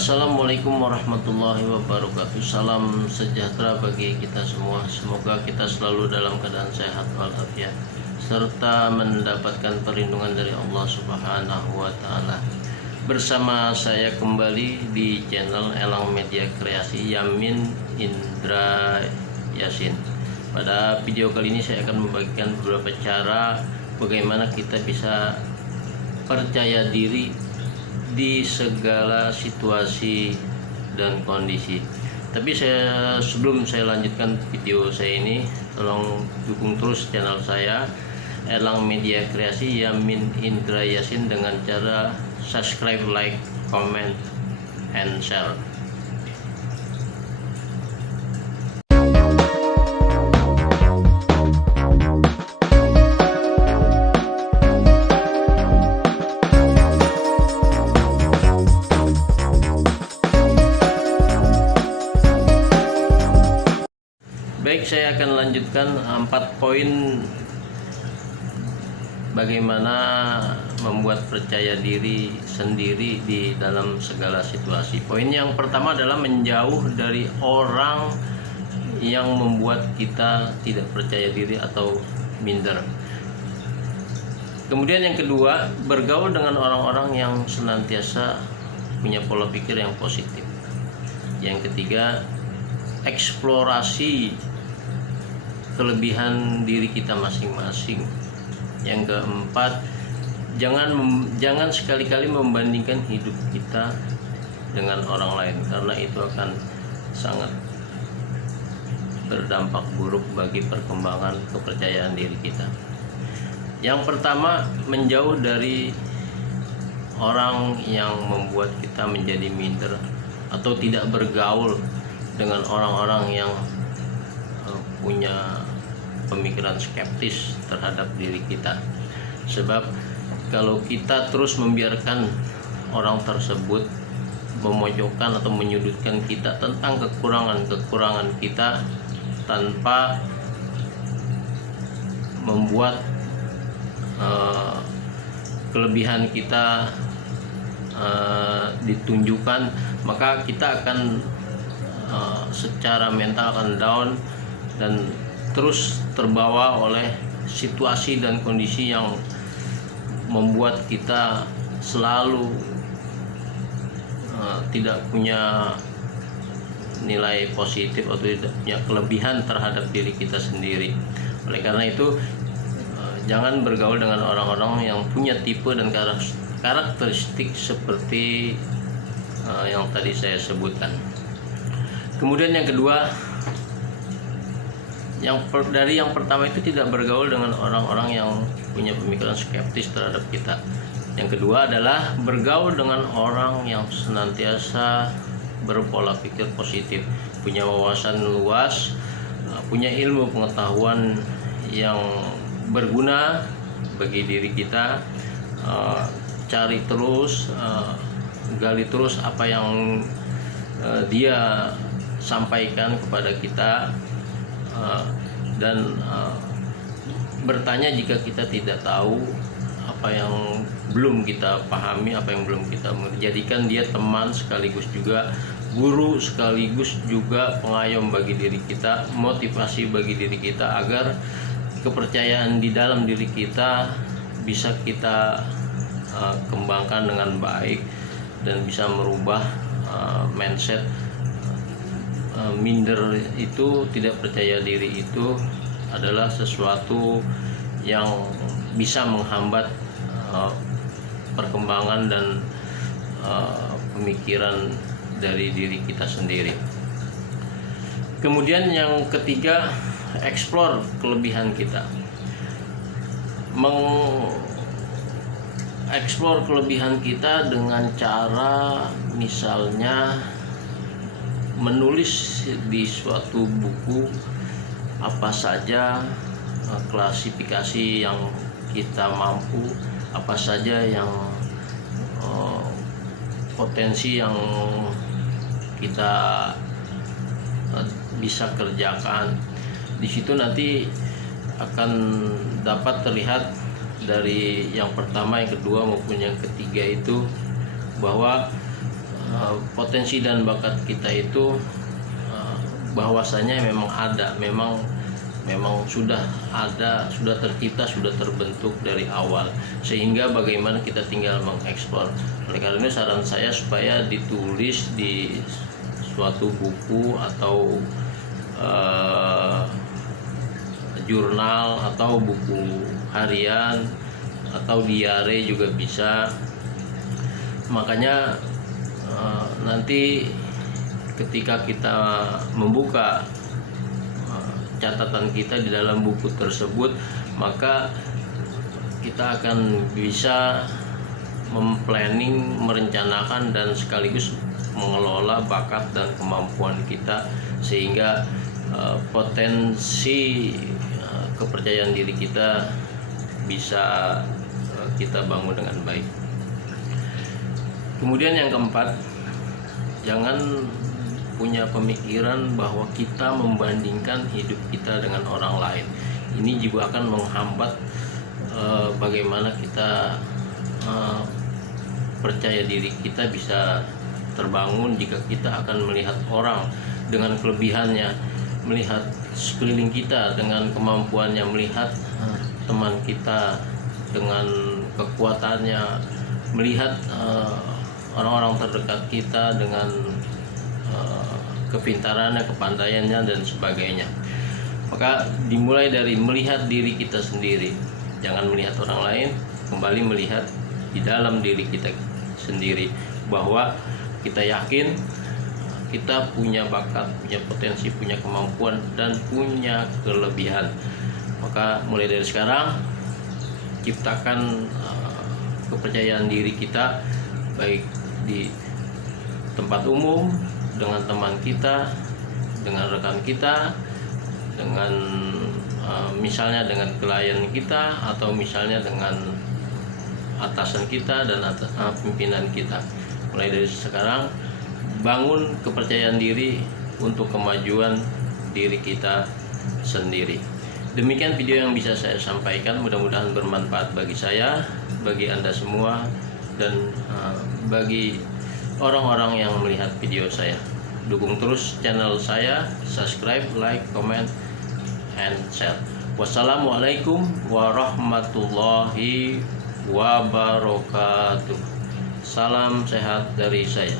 Assalamualaikum warahmatullahi wabarakatuh. Salam sejahtera bagi kita semua. Semoga kita selalu dalam keadaan sehat walafiat serta mendapatkan perlindungan dari Allah Subhanahu wa taala. Bersama saya kembali di channel Elang Media Kreasi Yamin Indra Yasin. Pada video kali ini saya akan membagikan beberapa cara bagaimana kita bisa percaya diri di segala situasi dan kondisi. Tapi sebelum saya lanjutkan video saya ini, tolong dukung terus channel saya Elang Media Kreasi Yamin Indra Yasin dengan cara subscribe, like, comment, and share. Baik, saya akan lanjutkan 4 poin bagaimana membuat percaya diri sendiri di dalam segala situasi. Poin yang pertama adalah menjauh dari orang yang membuat kita tidak percaya diri atau minder. Kemudian yang kedua, bergaul dengan orang-orang yang senantiasa punya pola pikir yang positif. Yang ketiga, eksplorasi kelebihan diri kita masing-masing. Yang keempat, jangan sekali-kali membandingkan hidup kita dengan orang lain, karena itu akan sangat berdampak buruk bagi perkembangan kepercayaan diri kita. Yang pertama, menjauh dari orang yang membuat kita menjadi minder atau tidak bergaul dengan orang-orang yang punya pemikiran skeptis terhadap diri kita. Sebab kalau kita terus membiarkan orang tersebut memojokkan atau menyudutkan kita tentang kekurangan-kekurangan kita tanpa membuat kelebihan kita ditunjukkan, maka kita akan secara mental akan down dan terus terbawa oleh situasi dan kondisi yang membuat kita selalu tidak punya nilai positif atau tidak punya kelebihan terhadap diri kita sendiri. Oleh karena itu, jangan bergaul dengan orang-orang yang punya tipe dan karakteristik seperti yang tadi saya sebutkan. Kemudian yang kedua, dari yang pertama itu tidak bergaul dengan orang-orang yang punya pemikiran skeptis terhadap kita. Yang kedua adalah bergaul dengan orang yang senantiasa berpola pikir positif, punya wawasan luas, punya ilmu pengetahuan yang berguna bagi diri kita. Cari terus, gali terus apa yang dia sampaikan kepada kita, dan bertanya jika kita tidak tahu apa yang belum kita pahami, apa yang belum kita menjadikan dia teman sekaligus juga guru, sekaligus juga pengayom bagi diri kita, motivasi bagi diri kita agar kepercayaan di dalam diri kita bisa kita kembangkan dengan baik dan bisa merubah mindset minder itu, tidak percaya diri itu adalah sesuatu yang bisa menghambat perkembangan dan pemikiran dari diri kita sendiri. Kemudian yang ketiga, eksplor kelebihan kita. Mengeksplor kelebihan kita dengan cara misalnya menulis di suatu buku apa saja klasifikasi yang kita mampu, apa saja yang potensi yang kita bisa kerjakan. Di situ nanti akan dapat terlihat dari yang pertama, yang kedua maupun yang ketiga itu bahwa potensi dan bakat kita itu bahwasanya memang ada, memang sudah ada, sudah tercipta, sudah terbentuk dari awal, sehingga bagaimana kita tinggal mengeksplor. Oleh karena itu saran saya supaya ditulis di suatu buku atau jurnal atau buku harian atau diare juga bisa. Makanya nanti ketika kita membuka catatan kita di dalam buku tersebut, maka kita akan bisa memplanning, merencanakan, dan sekaligus mengelola bakat dan kemampuan kita, sehingga potensi kepercayaan diri kita bisa kita bangun dengan baik. Kemudian yang keempat, jangan punya pemikiran bahwa kita membandingkan hidup kita dengan orang lain. Ini juga akan menghambat bagaimana kita percaya diri kita bisa terbangun jika kita akan melihat orang dengan kelebihannya, melihat sekeliling kita dengan kemampuannya, melihat teman kita dengan kekuatannya, melihat orang-orang terdekat kita dengan kepintarannya, kepandaiannya, dan sebagainya. Maka dimulai dari melihat diri kita sendiri, jangan melihat orang lain, kembali melihat di dalam diri kita sendiri, bahwa kita yakin kita punya bakat, punya potensi, punya kemampuan, dan punya kelebihan. Maka mulai dari sekarang ciptakan kepercayaan diri kita, baik di tempat umum, dengan teman kita, dengan rekan kita, dengan misalnya dengan klien kita, atau misalnya dengan atasan kita dan pimpinan kita. Mulai dari sekarang bangun kepercayaan diri untuk kemajuan diri kita sendiri. Demikian video yang bisa saya sampaikan, mudah-mudahan bermanfaat bagi saya, bagi Anda semua, dan bagi orang-orang yang melihat video saya. Dukung terus channel saya, subscribe, like, comment, and share. Wassalamualaikum warahmatullahi wabarakatuh. Salam sehat dari saya.